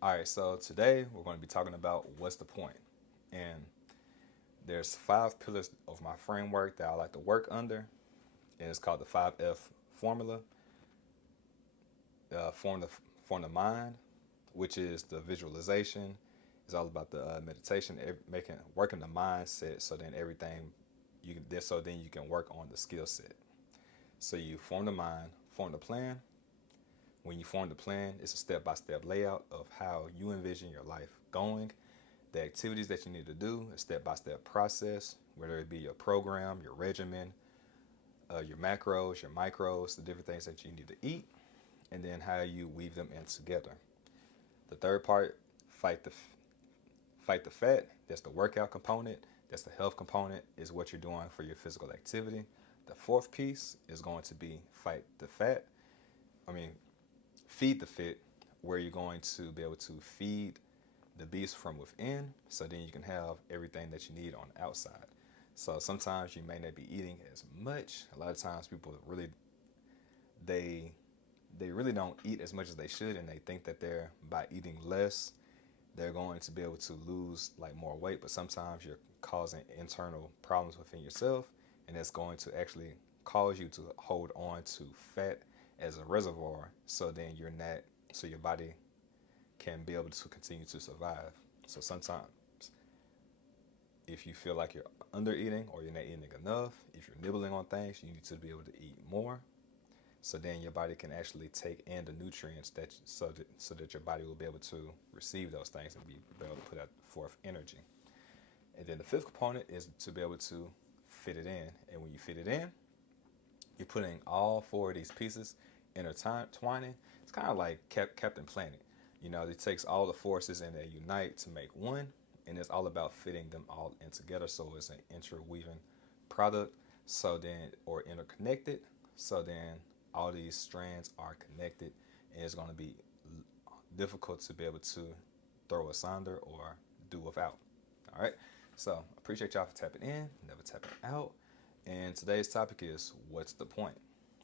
All right, so today we're going to be talking about what's the point. And there's 5 pillars of my framework that I like to work under, and it's called the 5F formula. Form the mind, which is the visualization. It's all about the meditation, making working the mindset, so then everything you can so then you can work on the skill set. So you form the mind, form the plan. When you form the plan, it's a step-by-step layout of how you envision your life going, the activities that you need to do, a step-by-step process, whether it be your program, your regimen, your macros, your micros, the different things that you need to eat, and then how you weave them in together. The third part, fight the fight the fat. That's the workout component. That's the health component. Is what you're doing for your physical activity. The fourth piece is going to be fight the fat. I mean, feed the fit, where you're going to be able to feed the beast from within, so then you can have everything that you need on the outside. So sometimes you may not be eating as much. A lot of times people they they really don't eat as much as they should, and they think that they're by eating less they're going to be able to lose like more weight, but sometimes you're causing internal problems within yourself, and that's going to actually cause you to hold on to fat as a reservoir, so then you're not so your body can be able to continue to survive. So sometimes if you feel like you're under eating or you're not eating enough, if you're nibbling on things, you need to be able to eat more, so then your body can actually take in the nutrients so that your body will be able to receive those things and be able to put out forth energy. And then the fifth component is to be able to fit it in. And when you fit it in, you're putting all four of these pieces intertwining. It's kind of like Captain Planet. You know, it takes all the forces and they unite to make one, and it's all about fitting them all in together. So it's an interweaving product. So then, or interconnected. So then all these strands are connected, and it's going to be difficult to be able to throw asunder or do without. All right. So appreciate y'all for tapping in, never tapping out. And today's topic is what's the point?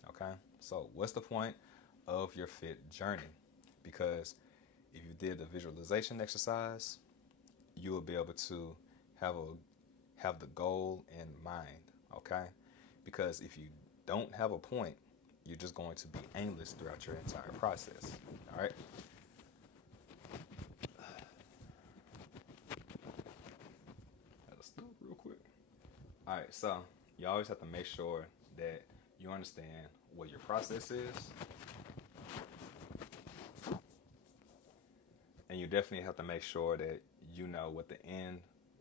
Okay. So what's the point of your fit journey? Because if you did the visualization exercise, you will be able to have the goal in mind. Okay. Because if you don't have a point, you're just going to be aimless throughout your entire process. All right. Let's do it real quick. All right. So you always have to make sure that you understand what your process is, and you definitely have to make sure that you know what the end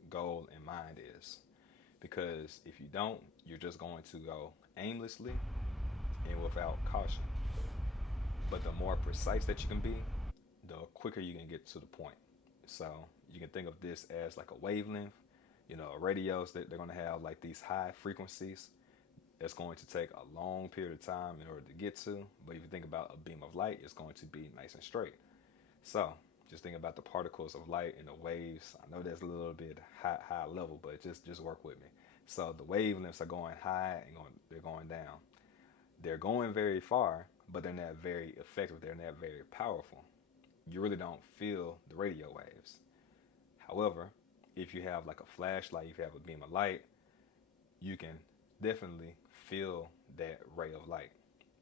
goal in mind is. Because if you don't, you're just going to go aimlessly and without caution. But the more precise that you can be, the quicker you can get to the point. So you can think of this as like a wavelength. You know, radios that they're going to have like these high frequencies. It's going to take a long period of time in order to get to. But if you think about a beam of light, it's going to be nice and straight. So just think about the particles of light and the waves. I know that's a little bit high level, but just work with me. So the wavelengths are going high and they're going down. They're going very far, but they're not very effective. They're not very powerful. You really don't feel the radio waves. However, if you have like a flashlight, if you have a beam of light, you can definitely feel that ray of light.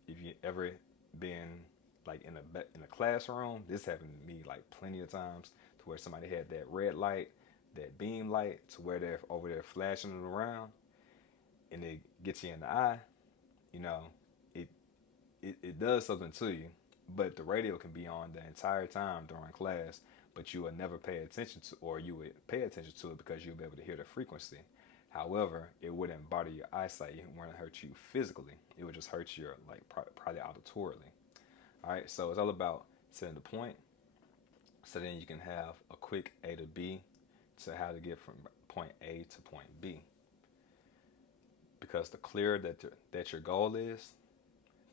If you ever been like in a classroom, this happened to me like plenty of times, to where somebody had that red light, that beam light, to where they're over there flashing it around, and it gets you in the eye. You know, it it does something to you. But the radio can be on the entire time during class, but you would never pay attention to, or you would pay attention to it because you'll be able to hear the frequency. However, it wouldn't bother your eyesight. It wouldn't hurt you physically. It would just hurt your like probably auditorily. All right, so it's all about setting the point, so then you can have a quick A to B to how to get from point A to point B. Because the clearer that your goal is,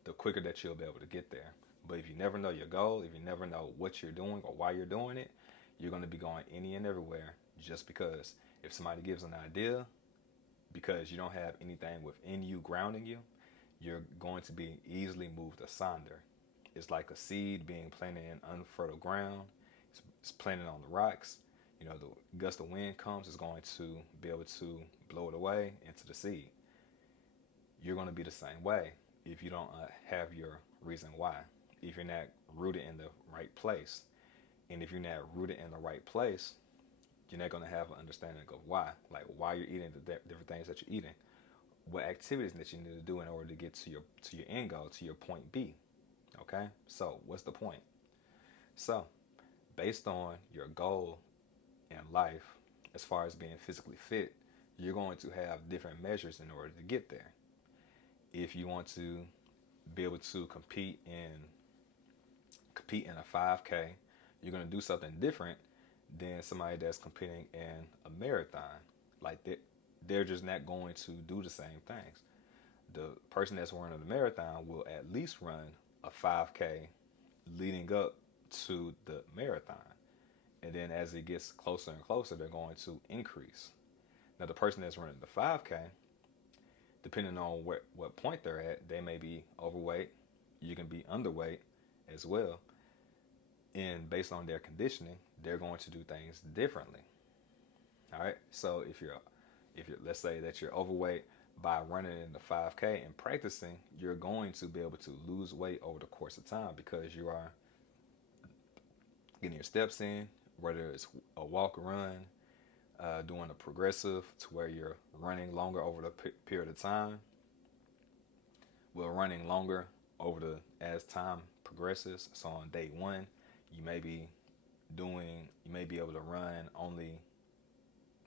the quicker that you'll be able to get there. But if you never know your goal, if you never know what you're doing or why you're doing it, you're going to be going any and everywhere just because. If somebody gives an idea, because you don't have anything within you grounding you, you're going to be easily moved asunder. It's like a seed being planted in unfertile ground. it's planted on the rocks, the gust of wind comes, it's going to be able to blow it away into the seed. You're going to be the same way if you don't have your reason why, if you're not rooted in the right place. And if you're not rooted in the right place, you're not going to have an understanding of why, like why you're eating the different things that you're eating, what activities that you need to do in order to get to your end goal, to your point B. Okay, so what's the point? So based on your goal in life, as far as being physically fit, you're going to have different measures in order to get there. If you want to be able to compete in a 5K, you're going to do something different than somebody that's competing in a marathon. Like they're just not going to do the same things. The person that's running the marathon will at least run a 5K leading up to the marathon. And then as it gets closer and closer, they're going to increase. Now, the person that's running the 5K, depending on what point they're at, they may be overweight. You can be underweight as well. And based on their conditioning, they're going to do things differently. All right. So if you're let's say that you're overweight, by running in the 5K and practicing, you're going to be able to lose weight over the course of time because you are getting your steps in, whether it's a walk or run, doing a progressive to where you're running longer over the period of time. Well, running longer as time progresses. So on day one, you may be able to run only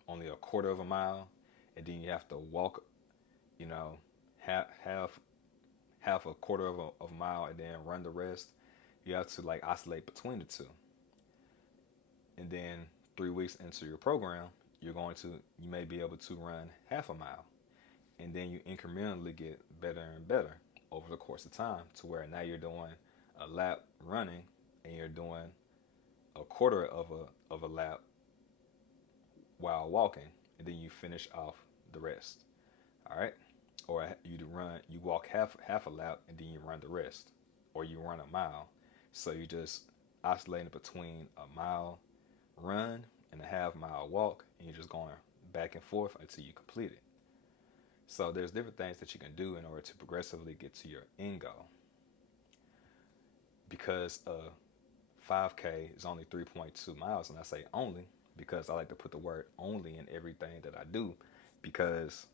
a quarter of a mile, and then you have to walk, half a quarter of a mile, and then run the rest. You have to like oscillate between the two. And then 3 weeks into your program, you may be able to run half a mile. And then you incrementally get better and better over the course of time to where now you're doing a lap running and you're doing a quarter of a lap while walking, and then you finish off the rest. All right? Or you walk half a lap and then you run the rest, or you run a mile. So you just oscillating between a mile run and a half mile walk, and you're just going back and forth until you complete it. So there's different things that you can do in order to progressively get to your end goal. Because 5K is only 3.2 miles, and I say only because I like to put the word only in everything that I do, because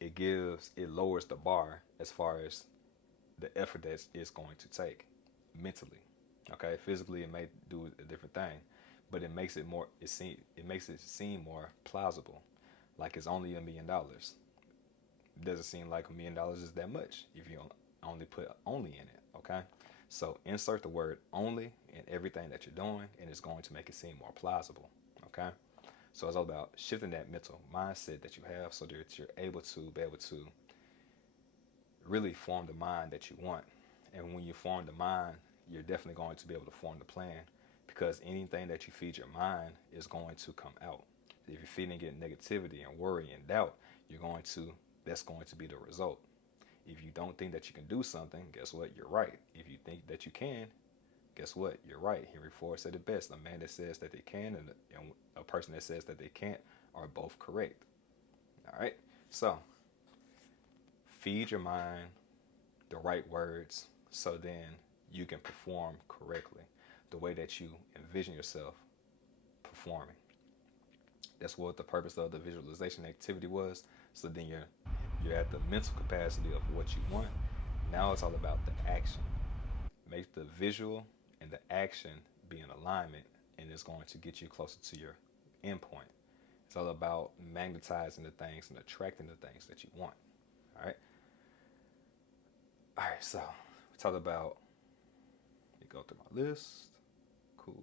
it lowers the bar as far as the effort that it's going to take mentally. Okay, physically it may do a different thing, but it makes it seem more plausible, like it's only $1 million. It doesn't seem like $1 million is that much if you only put only in it. Okay, so insert the word only in everything that you're doing, and it's going to make it seem more plausible. Okay, so it's all about shifting that mental mindset that you have so that you're able to really form the mind that you want. And when you form the mind, you're definitely going to be able to form the plan, because anything that you feed your mind is going to come out. If you're feeding it negativity and worry and doubt, that's going to be the result. If you don't think that you can do something, guess what? You're right. If you think that you can, guess what? You're right. Henry Ford said it best: a man that says that they can and a person that says that they can't are both correct. All right? So feed your mind the right words so then you can perform correctly, the way that you envision yourself performing. That's what the purpose of the visualization activity was. So then you're at the mental capacity of what you want. Now it's all about the action. Make the visual and the action be in alignment, and it's going to get you closer to your end point. It's all about magnetizing the things and attracting the things that you want. All right. So we talked about, let me go through my list. Cool.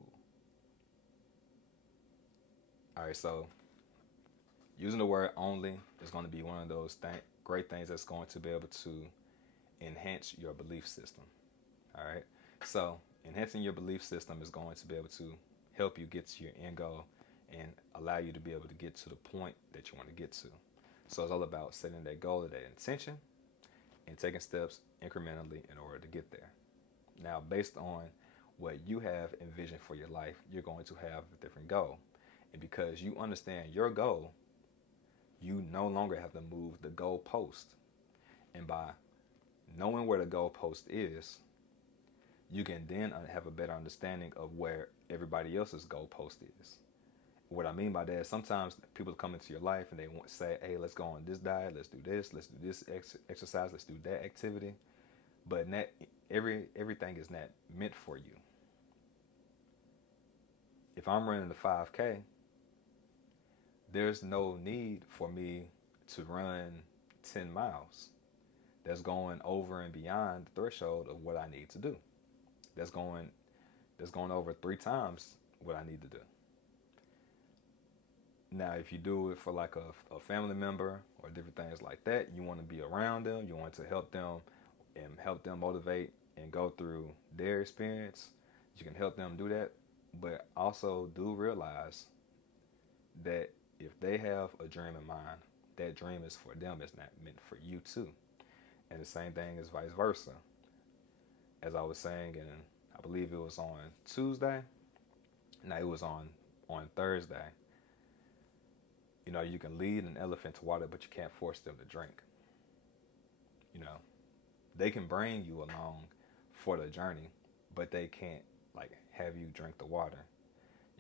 All right, so using the word only is going to be one of those great things that's going to be able to enhance your belief system. All right, so enhancing your belief system is going to be able to help you get to your end goal and allow you to be able to get to the point that you want to get to. So it's all about setting that goal or that intention and taking steps incrementally in order to get there. Now, based on what you have envisioned for your life, you're going to have a different goal. And because you understand your goal, you no longer have to move the goal post. And by knowing where the goal post is, you can then have a better understanding of where everybody else's goal post is. What I mean by that is sometimes people come into your life and they want to say, hey, let's go on this diet, let's do this exercise, let's do that activity. But everything is not meant for you. If I'm running the 5K, there's no need for me to run 10 miles. That's going over and beyond the threshold of what I need to do. That's going over 3 times what I need to do. Now, if you do it for like a family member or different things like that, you want to be around them, you want to help them and help them motivate and go through their experience. You can help them do that, but also do realize that if they have a dream in mind, that dream is for them, it's not meant for you too. And the same thing is vice versa. As I was saying, and I believe it was on Tuesday, no, it was on Thursday. You know, you can lead an elephant to water, but you can't force them to drink. You know, they can bring you along for the journey, but they can't like have you drink the water.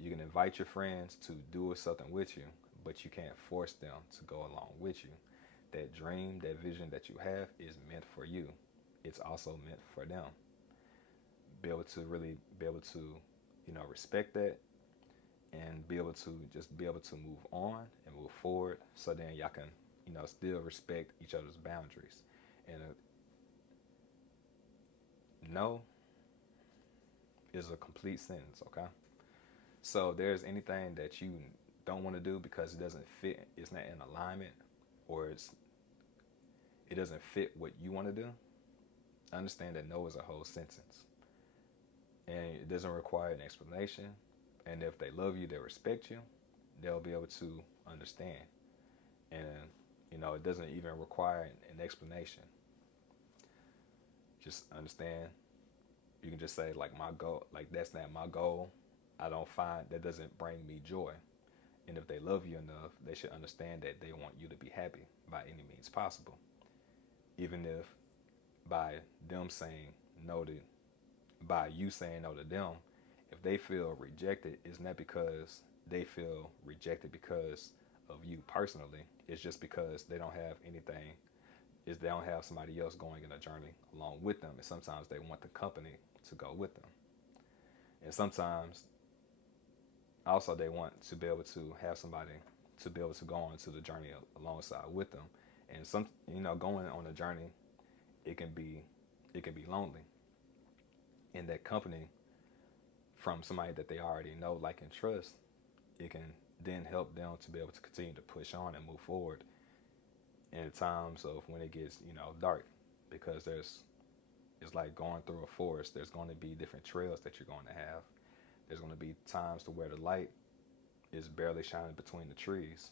You can invite your friends to do something with you, but you can't force them to go along with you. That dream, that vision that you have is meant for you. It's also meant for them. Be able to respect that and be able to move on and move forward so then y'all can, still respect each other's boundaries. And no is a complete sentence, okay? So if there's anything that you don't want to do because it doesn't fit, it's not in alignment, or it doesn't fit what you want to do, understand that no is a whole sentence. And it doesn't require an explanation. And if they love you, they respect you, they'll be able to understand. And, it doesn't even require an explanation. Just understand. You can just say, like, my goal, like, that's not my goal. That doesn't bring me joy. And if they love you enough, they should understand that they want you to be happy by any means possible. Even if by them saying no to, by you saying no to them, if they feel rejected, it's not because they feel rejected because of you personally. It's just because they don't have anything. They don't have somebody else going in a journey along with them. And sometimes they want the company to go with them. And sometimes also they want to be able to have somebody to be able to go on to the journey alongside with them. And going on a journey, it can be lonely. And that company from somebody that they already know, like, and trust, it can then help them to be able to continue to push on and move forward in times of when it gets, dark, because it's like going through a forest. There's going to be different trails that you're going to have. There's going to be times to where the light is barely shining between the trees,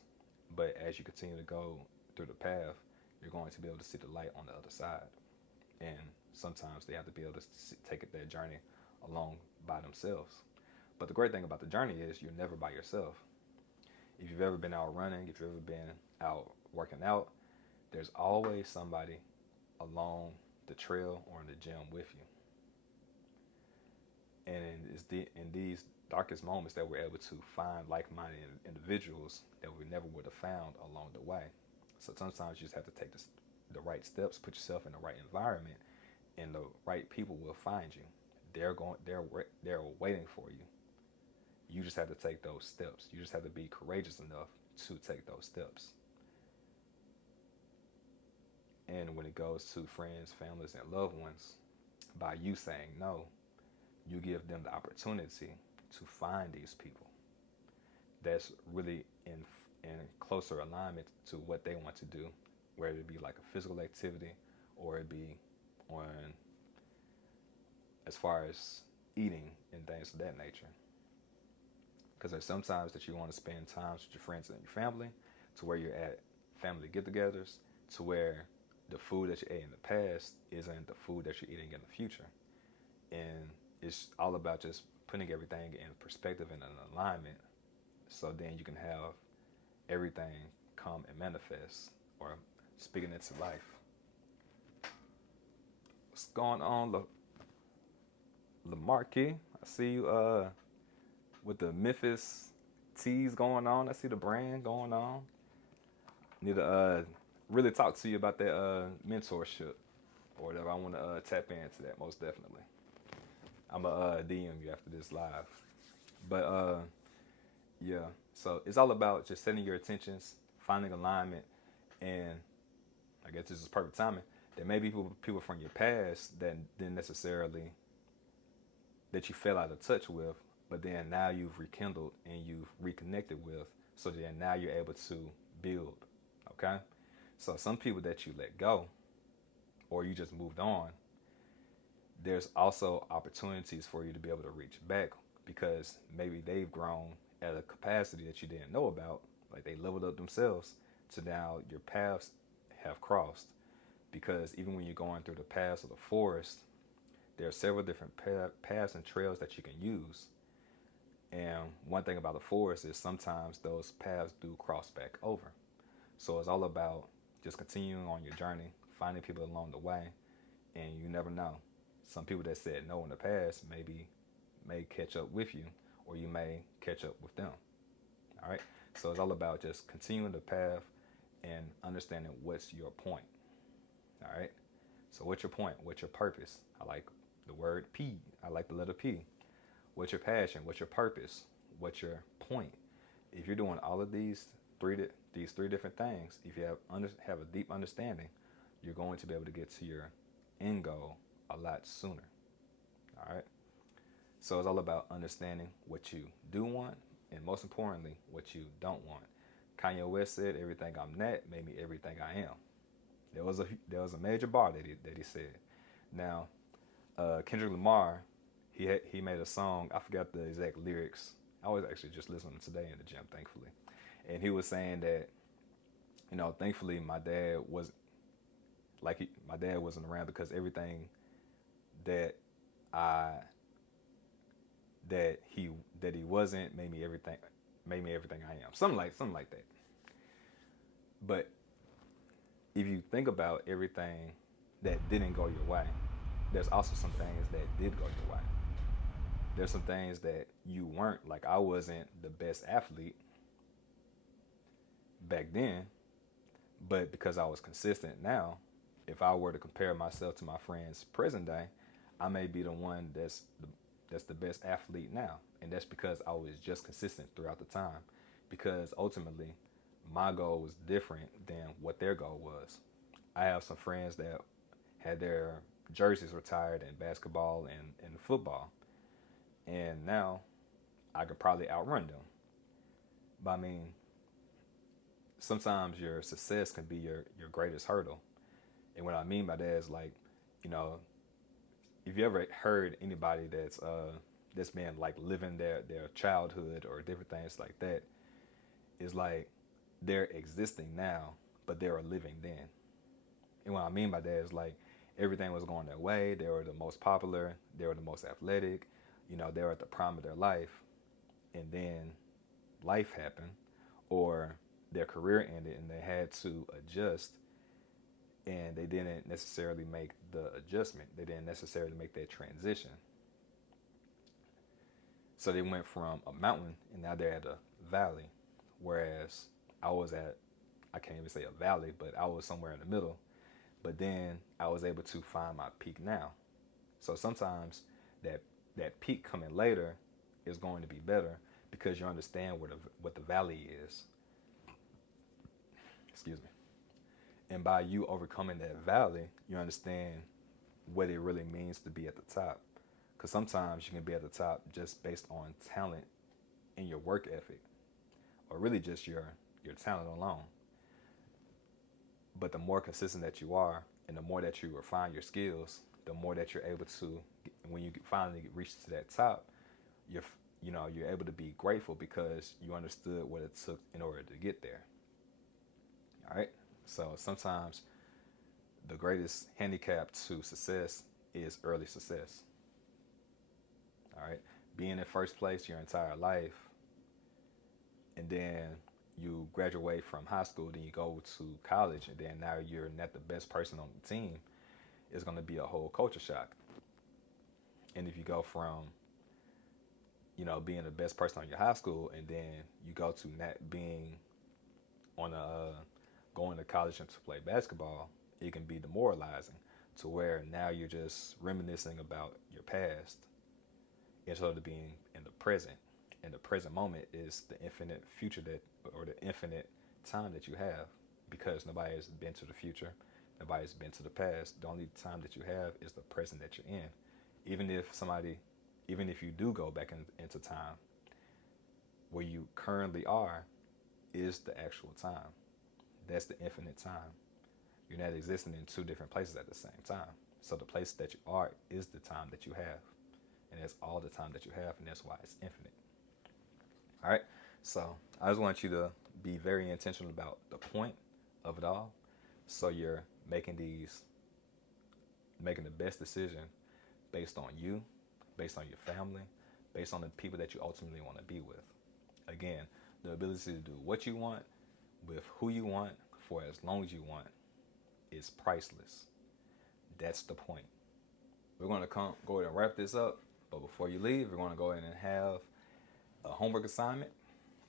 but as you continue to go through the path, you're going to be able to see the light on the other side. And sometimes they have to be able to take that journey along by themselves. But the great thing about the journey is you're never by yourself. If you've ever been out running, if you've ever been out working out, there's always somebody along the trail or in the gym with you. And it's in these darkest moments that we're able to find like-minded individuals that we never would have found along the way. So sometimes you just have to take the right steps, put yourself in the right environment, and the right people will find you. They're waiting for you. You just have to take those steps. You just have to be courageous enough to take those steps. And when it goes to friends, families, and loved ones, by you saying no, you give them the opportunity to find these people that's really in closer alignment to what they want to do, whether it be like a physical activity or it be on as far as eating and things of that nature. Because there's sometimes that you want to spend time with your friends and your family, to where you're at family get-togethers, to where the food that you ate in the past isn't the food that you're eating in the future. And it's all about just putting everything in perspective and in alignment, so then you can have everything come and manifest, or speaking into life. What's going on, Lamarcky? I see you with the Memphis tees going on. I see the brand going on. Need to really talk to you about that mentorship or whatever. I want to tap into that most definitely. I'm a DM you after this live. But yeah, so it's all about just setting your intentions, finding alignment, and I guess this is perfect timing. There may be people from your past that didn't necessarily, that you fell out of touch with, but then now you've rekindled and you've reconnected with, so then now you're able to build, okay? So some people that you let go or you just moved on, there's also opportunities for you to be able to reach back, because maybe they've grown at a capacity that you didn't know about, like they leveled up themselves, so now your paths have crossed. Because even when you're going through the paths of the forest, there are several different paths and trails that you can use. And one thing about the forest is sometimes those paths do cross back over. So it's all about just continuing on your journey, finding people along the way, and you never know. Some people that said no in the past may catch up with you, or you may catch up with them. All right? So it's all about just continuing the path and understanding what's your point. All right? So what's your point? What's your purpose? I like the word P. I like the letter P. What's your passion? What's your purpose? What's your point? If you're doing all of these three different things, if you have a deep understanding, you're going to be able to get to your end goal a lot sooner. All right? So it's all about understanding what you do want, and most importantly, what you don't want. Kanye West said, "Everything I'm not made me everything I am." There was a major bar that he said. Now, Kendrick Lamar, he made a song. I forgot the exact lyrics. I was actually just listening today in the gym, thankfully, and he was saying that, thankfully my dad wasn't around, because everything that he wasn't made me everything I am. Something like that. But if you think about everything that didn't go your way, there's also some things that did go your way. There's some things that you weren't. Like, I wasn't the best athlete back then, but because I was consistent now, if I were to compare myself to my friends present day, I may be the one that's the best athlete now. And that's because I was just consistent throughout the time. Because ultimately, my goal was different than what their goal was. I have some friends that had their jerseys retired in basketball and football. And now I could probably outrun them. But I mean, sometimes your success can be your greatest hurdle. And what I mean by that is, like, if you ever heard anybody that's been like living their childhood or different things like that, it's like they're existing now, but they were living then. And what I mean by that is, like, everything was going their way. They were the most popular. They were the most athletic. They were at the prime of their life. And then life happened, or their career ended and they had to adjust. And they didn't necessarily make the adjustment. They didn't necessarily make that transition. So they went from a mountain and now they're at a valley. Whereas I can't even say a valley, but I was somewhere in the middle. But then I was able to find my peak now. So sometimes that peak coming later is going to be better, because you understand what the valley is. Excuse me. And by you overcoming that valley, you understand what it really means to be at the top. Because sometimes you can be at the top just based on talent and your work ethic, or really just your talent alone. But the more consistent that you are, and the more that you refine your skills, the more that you're able to, when you finally reach to that top, you're able to be grateful because you understood what it took in order to get there. All right. So sometimes the greatest handicap to success is early success. All right. Being in first place your entire life, and then you graduate from high school, then you go to college, and then now you're not the best person on the team, is going to be a whole culture shock. And if you go from, being the best person on your high school, and then you go to not being on going to college and to play basketball, it can be demoralizing to where now you're just reminiscing about your past instead of being in the present. And the present moment is the infinite future or the infinite time that you have, because nobody has been to the future, nobody's been to the past. The only time that you have is the present that you're in. Even if you do go back into time, where you currently are is the actual time. That's the infinite time. You're not existing in two different places at the same time. So the place that you are is the time that you have. And that's all the time that you have, and that's why it's infinite. All right? So I just want you to be very intentional about the point of it all. So you're making the best decision based on you, based on your family, based on the people that you ultimately want to be with. Again, the ability to do what you want with who you want for as long as you want is priceless. That's the point. We're going to go ahead and wrap this up. But before you leave, we're going to go ahead and have a homework assignment.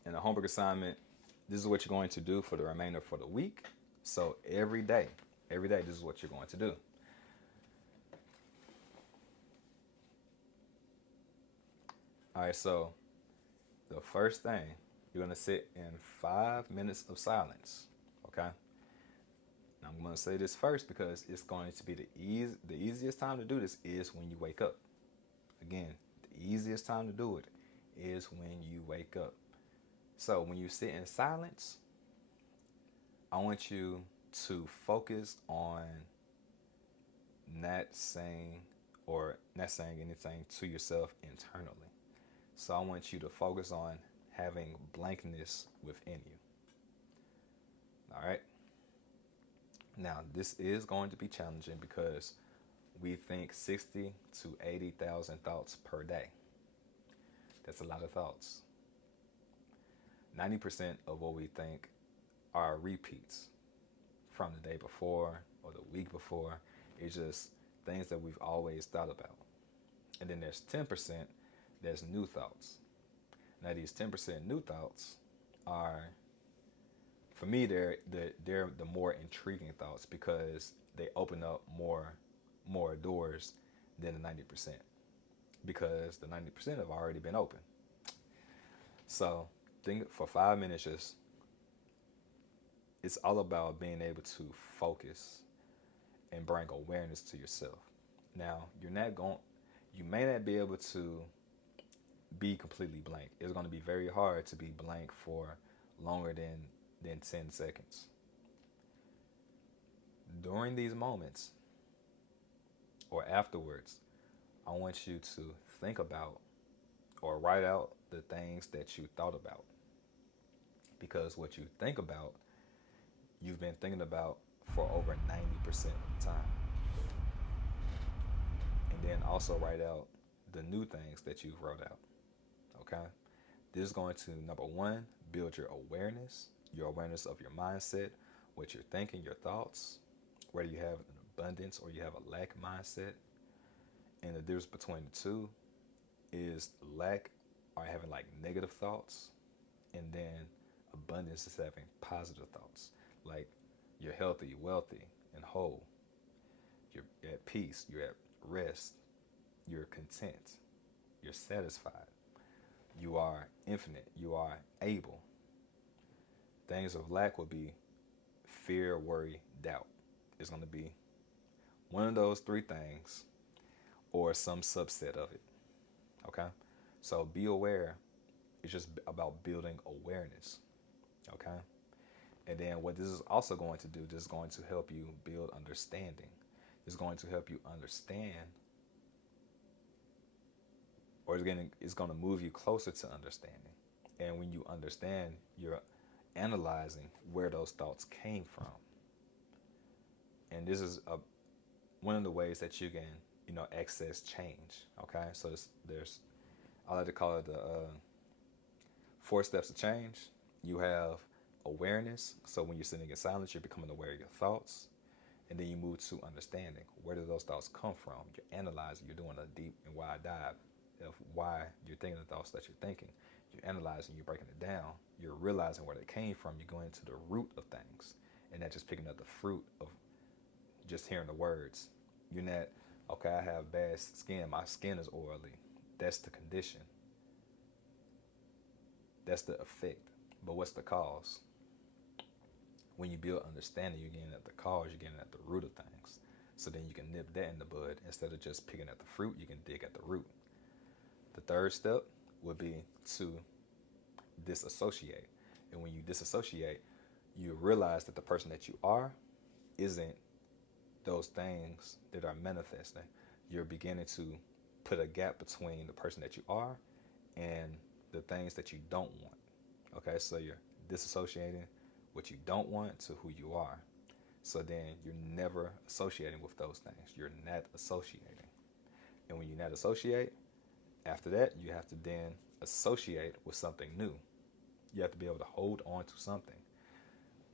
And the homework assignment, this is what you're going to do for the remainder for the week. So every day, this is what you're going to do. All right, so the first thing, you're going to sit in 5 minutes of silence, okay? Now, I'm going to say this first because it's going to be the easiest time to do this is when you wake up. Again, the easiest time to do it is when you wake up. So when you sit in silence, I want you to focus on not saying anything to yourself internally. So I want you to focus on having blankness within you. All right? Now, this is going to be challenging because we think 60 to 80,000 thoughts per day. That's a lot of thoughts. 90% of what we think are repeats from the day before or the week before. It's just things that we've always thought about. And then there's 10% there's new thoughts. Now these 10% new thoughts are, for me, they're the more intriguing thoughts because they open up more doors than the 90%, because the 90% have already been open. So think for 5 minutes, it's all about being able to focus and bring awareness to yourself. Now, you may not be able to be completely blank. It's going to be very hard to be blank for longer than 10 seconds. During these moments or afterwards, I want you to think about or write out the things that you thought about. Because what you think about, you've been thinking about for over 90% of the time. And then also write out the new things that you've wrote out. Okay? This is going to, number one, build your awareness of your mindset, what you're thinking, your thoughts, whether you have an abundance or you have a lack mindset. And the difference between the two is lack or having like negative thoughts, and then abundance is having positive thoughts. Like you're healthy, wealthy, and whole. You're at peace, you're at rest, you're content, you're satisfied. You are infinite, you are able. Things of lack will be fear, worry, doubt. It's going to be one of those three things or some subset of it. Okay? So be aware. It's just about building awareness. Okay? And then what this is also going to do, this is going to help you build understanding. It's going to help you understand, or it's going to move you closer to understanding. And when you understand, you're analyzing where those thoughts came from. And this is one of the ways that you can, access change. Okay, so there's I like to call it the 4 steps of change. You have awareness. So when you're sitting in silence, you're becoming aware of your thoughts. And then you move to understanding. Where do those thoughts come from? You're analyzing. You're doing a deep and wide dive of why you're thinking the thoughts that you're thinking. You're analyzing. You're breaking it down. You're realizing where they came from. You're going to the root of things. And not just picking up the fruit of just hearing the words. You're not, okay, I have bad skin. My skin is oily. That's the condition. That's the effect. But what's the cause? When you build understanding, you're getting at the cause, you're getting at the root of things. So then you can nip that in the bud. Instead of just picking at the fruit, you can dig at the root. The third step would be to disassociate. And when you disassociate, you realize that the person that you are isn't those things that are manifesting. You're beginning to put a gap between the person that you are and the things that you don't want. Okay, so you're disassociating what you don't want to who you are. So then you're never associating with those things. You're not associating. And when you not associate, after that, you have to then associate with something new. You have to be able to hold on to something.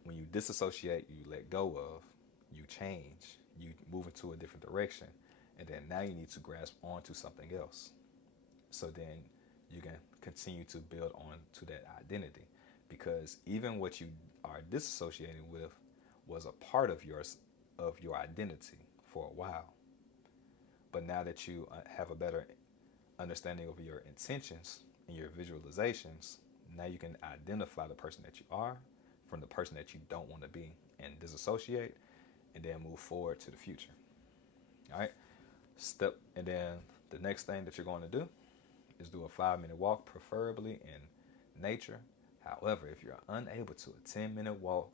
When you disassociate, you let go of, you change, you move into a different direction. And then now you need to grasp onto something else. So then you can continue to build on to that identity. Because even what you are disassociating with was a part of your identity for a while. But now that you have a better understanding of your intentions and your visualizations, now you can identify the person that you are from the person that you don't want to be and disassociate and then move forward to the future. All right. And then the next thing that you're going to do is do a 5-minute walk, preferably in nature. However, if you're unable to, a 10-minute walk,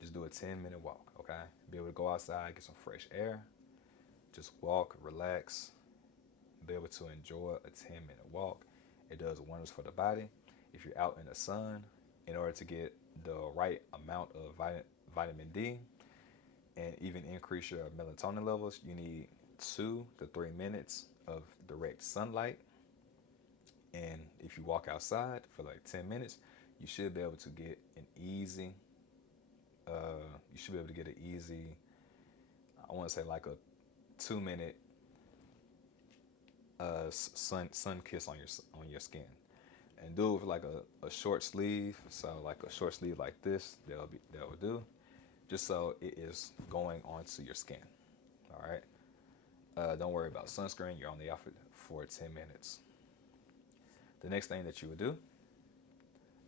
just do a 10-minute walk, okay? Be able to go outside, get some fresh air, just walk, relax, be able to enjoy a 10-minute walk. It does wonders for the body. If you're out in the sun, in order to get the right amount of vitamin D and even increase your melatonin levels, you need 2 to 3 minutes of direct sunlight. And if you walk outside for like 10 minutes, you should be able to get an easy, I want to say like a 2-minute sun kiss on your skin. And do it with like a short sleeve. So like a short sleeve like this, that will do. Just so it is going onto your skin. All right. Don't worry about sunscreen. You're only out for 10 minutes. The next thing that you would do,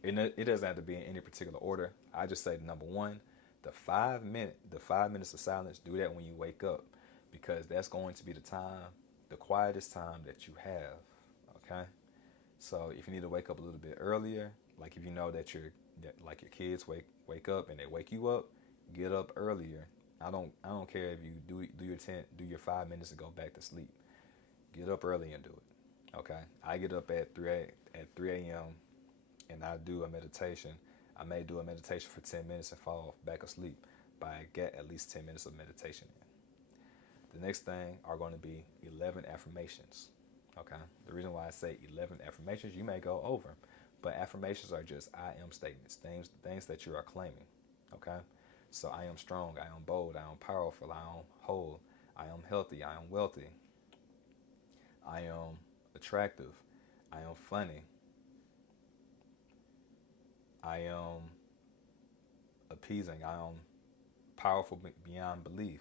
it doesn't have to be in any particular order. I just say number 1, the 5 minutes of silence. Do that when you wake up, because that's going to be the quietest time that you have. Okay. So if you need to wake up a little bit earlier, like if you know that your kids wake up and they wake you up, get up earlier. I don't care if you do your 5 minutes and go back to sleep. Get up early and do it. Okay, I get up at 3 a.m. and I do a meditation. I may do a meditation for 10 minutes and fall back asleep, but I get at least 10 minutes of meditation in. The next thing are going to be 11 affirmations. Okay, the reason why I say 11 affirmations, you may go over, but affirmations are just I am statements, things that you are claiming. Okay, so I am strong, I am bold, I am powerful, I am whole, I am healthy, I am wealthy, I am attractive, I am funny, I am appeasing, I am powerful beyond belief,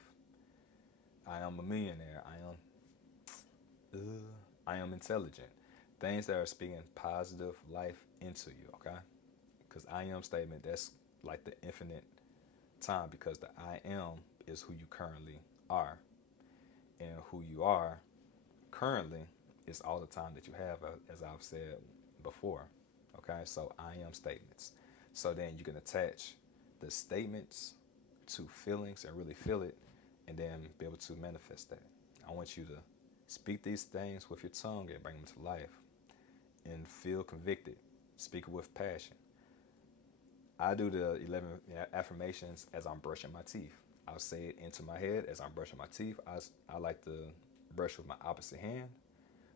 I am a millionaire, I am intelligent. Things that are speaking positive life into you, okay? Because I am statement, that's like the infinite time, because the I am is who you currently are. And who you are currently is all the time that you have, as I've said before. Okay, so I am statements. So then you can attach the statements to feelings and really feel it, and then be able to manifest that. I want you to speak these things with your tongue and bring them to life, and feel convicted. Speak with passion. I do the 11 affirmations as I'm brushing my teeth. I'll say it into my head as I'm brushing my teeth. I like to brush with my opposite hand.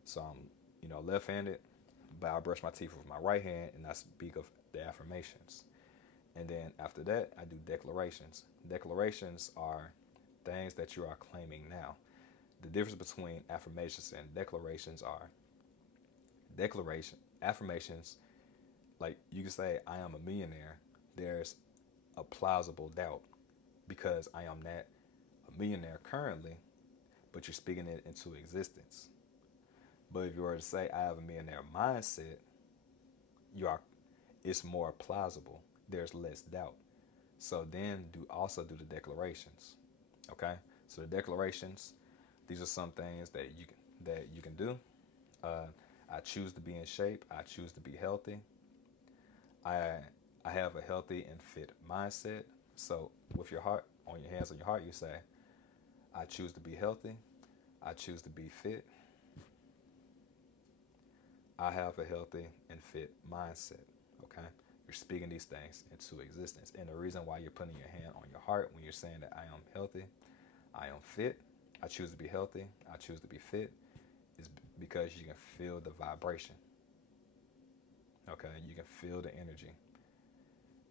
So I'm left-handed, but I brush my teeth with my right hand and I speak of the affirmations. And then after that, I do declarations. Declarations are things that you are claiming now. The difference between affirmations and declarations are affirmations, like you can say, I am a millionaire. There's a plausible doubt because I am not a millionaire currently, but you're speaking it into existence. But if you were to say, I have a millionaire mindset, it's more plausible. There's less doubt. So then also do the declarations. Okay? So the declarations, these are some things that you can do. I choose to be in shape. I choose to be healthy. I have a healthy and fit mindset. So with your heart, on your hands on your heart, you say, I choose to be healthy. I choose to be fit. I have a healthy and fit mindset. Okay? You're speaking these things into existence. And the reason why you're putting your hand on your heart when you're saying that I am healthy, I am fit, I choose to be healthy, I choose to be fit, is because you can feel the vibration. Okay? You can feel the energy.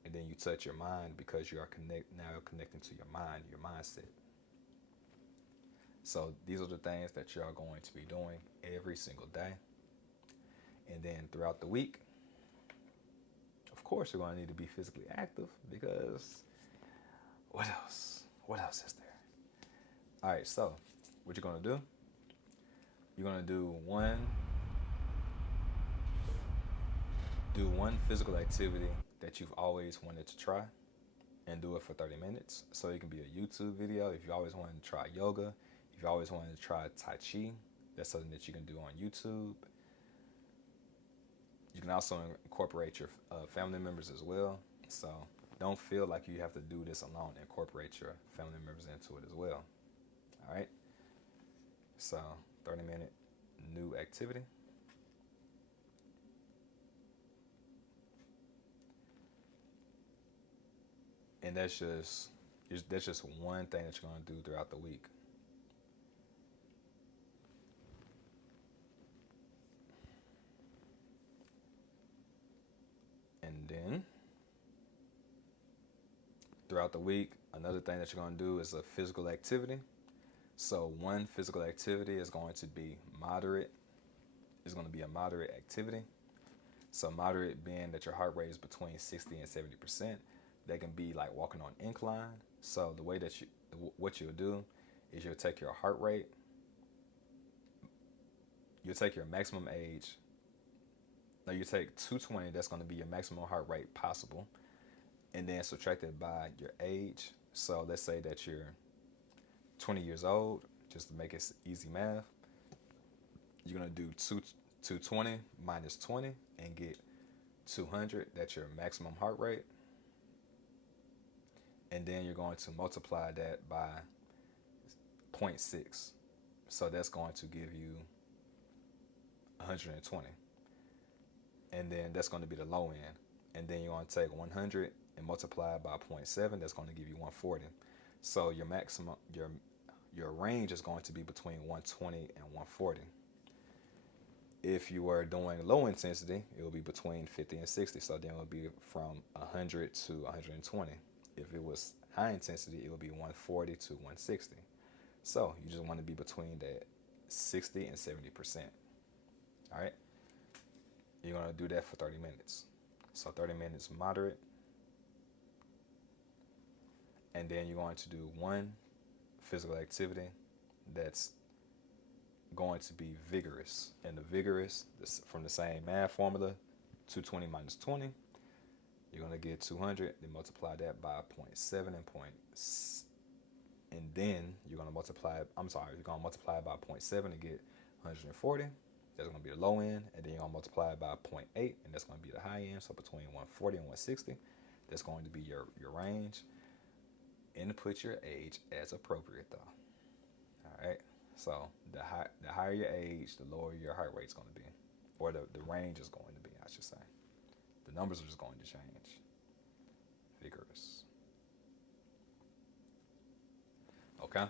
And then you touch your mind because you are now connecting to your mind, your mindset. So these are the things that you are going to be doing every single day. And then throughout the week, of course, you're going to need to be physically active because what else? What else is there? All right, so what you're going to do, you're going to do one physical activity that you've always wanted to try and do it for 30 minutes. So it can be a YouTube video. If you always wanted to try yoga, if you always wanted to try Tai Chi, that's something that you can do on YouTube. You can also incorporate your family members as well. So don't feel like you have to do this alone. Incorporate your family members into it as well. All right? So 30-minute new activity. And that's just one thing that you're going to do throughout the week. And then throughout the week, another thing that you're going to do is a physical activity. So one physical activity is going to be moderate. It's going to be a moderate activity. So moderate being that your heart rate is between 60 and 70%. That can be like walking on incline. So the way that what you'll do is you'll take your heart rate, you'll take your maximum age. Now you take 220, that's going to be your maximum heart rate possible, and then subtract it by your age. So let's say that you're 20 years old, just to make it easy math. You're going to do 220 minus 20 and get 200. That's your maximum heart rate. And then you're going to multiply that by 0.6. So that's going to give you 120. And then that's going to be the low end. And then you're going to take 100 and multiply it by 0.7. That's going to give you 140. So your maximum, your range is going to be between 120 and 140. If you were doing low intensity, it will be between 50 and 60. So then it would be from 100 to 120. If it was high intensity, it would be 140 to 160. So you just want to be between that 60 and 70%. All right? You're going to do that for 30 minutes. So 30 minutes moderate. And then you're going to do one physical activity that's going to be vigorous. And the vigorous, from the same math formula, 220 minus 20, you're going to get 200, then multiply that by 0.7 and then you're going to multiply it by 0.7 to get 140. That's going to be the low end, and then you're going to multiply it by 0.8, and that's going to be the high end. So between 140 and 160, that's going to be your range. Input your age as appropriate, though. All right. So the higher your age, the lower your heart rate is going to be, or the range is going to be, I should say. The numbers are just going to change. Vigorous. Okay.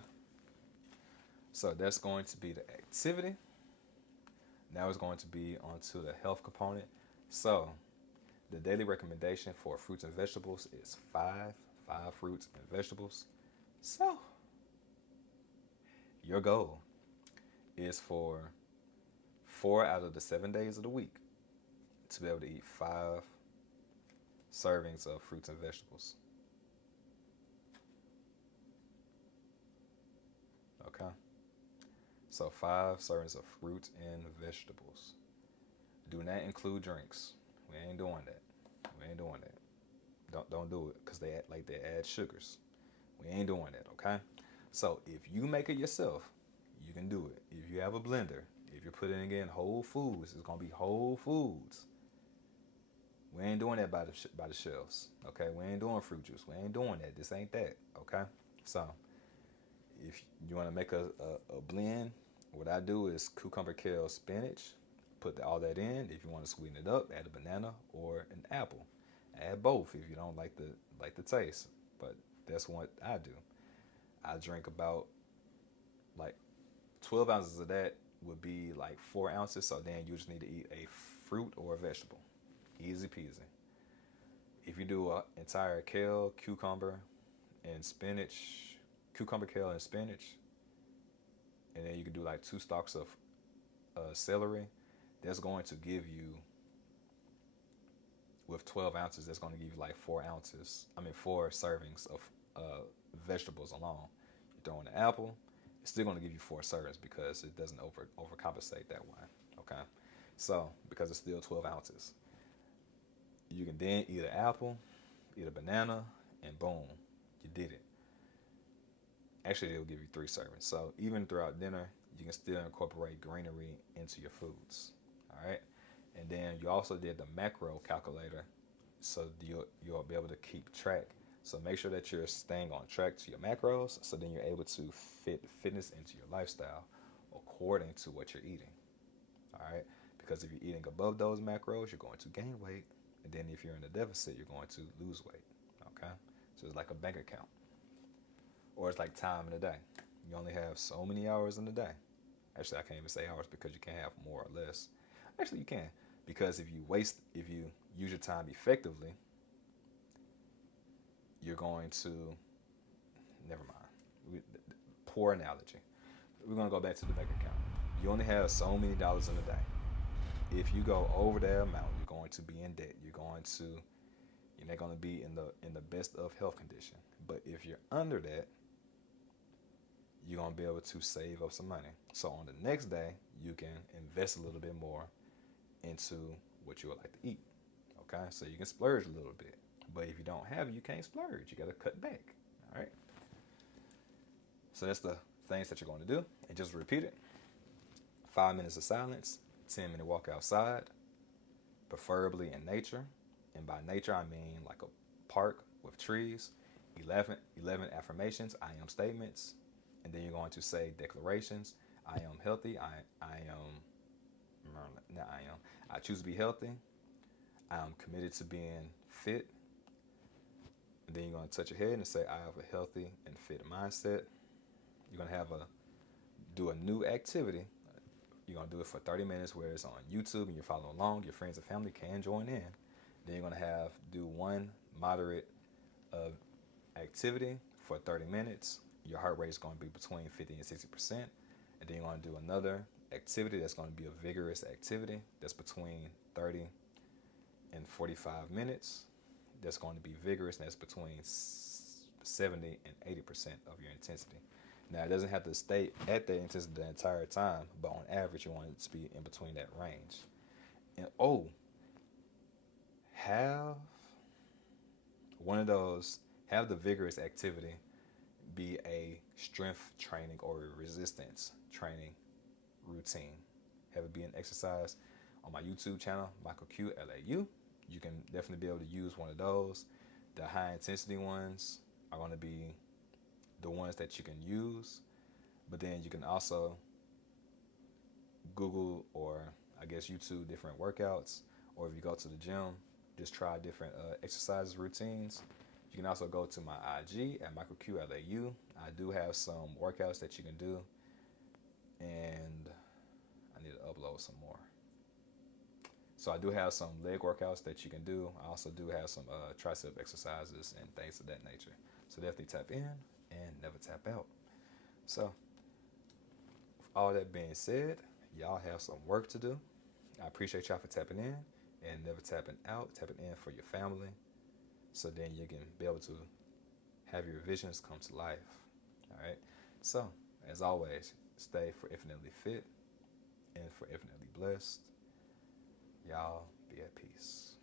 So that's going to be the activity. Now it's going to be onto the health component. So the daily recommendation for fruits and vegetables is five fruits and vegetables. So your goal is for 4 out of the 7 days of the week to be able to eat 5 servings of fruits and vegetables. Okay? So 5 servings of fruits and vegetables. Do not include drinks. We ain't doing that. We ain't doing that. Don't do it because they add sugars. We ain't doing that, okay? So if you make it yourself, you can do it. If you have a blender, if you're putting in whole foods, it's gonna be whole foods. We ain't doing that by the shelves, okay? We ain't doing fruit juice. We ain't doing that. This ain't that, okay? So if you want to make a blend, what I do is cucumber, kale, spinach. Put all that in. If you want to sweeten it up, add a banana or an apple. Add both if you don't like the taste. But that's what I do. I drink about like 12 ounces of that would be like 4 ounces. So then you just need to eat a fruit or a vegetable. Easy peasy. If you do an entire kale, cucumber, and spinach, cucumber, kale, and spinach, and then you can do like 2 stalks of celery, that's going to give you, with 12 ounces, that's going to give you like 4 servings of vegetables alone. You throw in an apple, it's still going to give you 4 servings because it doesn't overcompensate that way. Okay, so because it's still 12 ounces, you can then eat an apple, eat a banana, and boom, you did it. Actually, they'll give you 3 servings. So even throughout dinner, you can still incorporate greenery into your foods. All right, and then you also did the macro calculator, so you'll be able to keep track. So make sure that you're staying on track to your macros, so then you're able to fit fitness into your lifestyle according to what you're eating. All right, because if you're eating above those macros, you're going to gain weight, and then if you're in a deficit, you're going to lose weight. Okay, so it's like a bank account, or it's like time in a day. You only have so many hours in the day. Actually, I can't even say hours because you can't have more or less. Actually, you can, because if you use your time effectively, you're going to, never mind. Poor analogy. We're going to go back to the bank account. You only have so many dollars in a day. If you go over that amount, you're going to be in debt. You're not going to be in the best of health condition. But if you're under that, you're going to be able to save up some money. So on the next day, you can invest a little bit more into what you would like to eat. Okay, so you can splurge a little bit. But if you don't have it, you can't splurge. You got to cut back. All right. So that's the things that you're going to do. And just repeat it. 5 minutes of silence, 10-minute walk outside, preferably in nature. And by nature, I mean like a park with trees. 11 affirmations, I am statements. And then you're going to say declarations. I am healthy. I choose to be healthy. I am committed to being fit. And then you're going to touch your head and say, I have a healthy and fit mindset. You're going to do a new activity. You're going to do it for 30 minutes where it's on YouTube and you're following along. Your friends and family can join in. Then you're going to do one moderate activity for 30 minutes. Your heart rate is going to be between 50 and 60%. And then you're going to do another activity that's going to be a vigorous activity that's between 30 and 45 minutes. That's going to be vigorous, and that's between 70 and 80% of your intensity. Now, it doesn't have to stay at that intensity the entire time, but on average, you want it to be in between that range. And have the vigorous activity be a strength training or a resistance training routine. Have it be an exercise on my YouTube channel, Michael Q LAU. You can definitely be able to use one of those. The high intensity ones are going to be the ones that you can use, but then you can also Google or I guess YouTube different workouts, or if you go to the gym, just try different exercises routines. You can also go to my IG at Michael Q LAU. I do have some workouts that you can do, and I need to upload some more. So I do have some leg workouts that you can do. I also do have some tricep exercises and things of that nature. So definitely tap in and never tap out. So with all that being said, y'all have some work to do. I appreciate y'all for tapping in and never tapping out, tapping in for your family. So then you can be able to have your visions come to life. All right. So as always, stay for infinitely fit and for infinitely blessed. Y'all be at peace.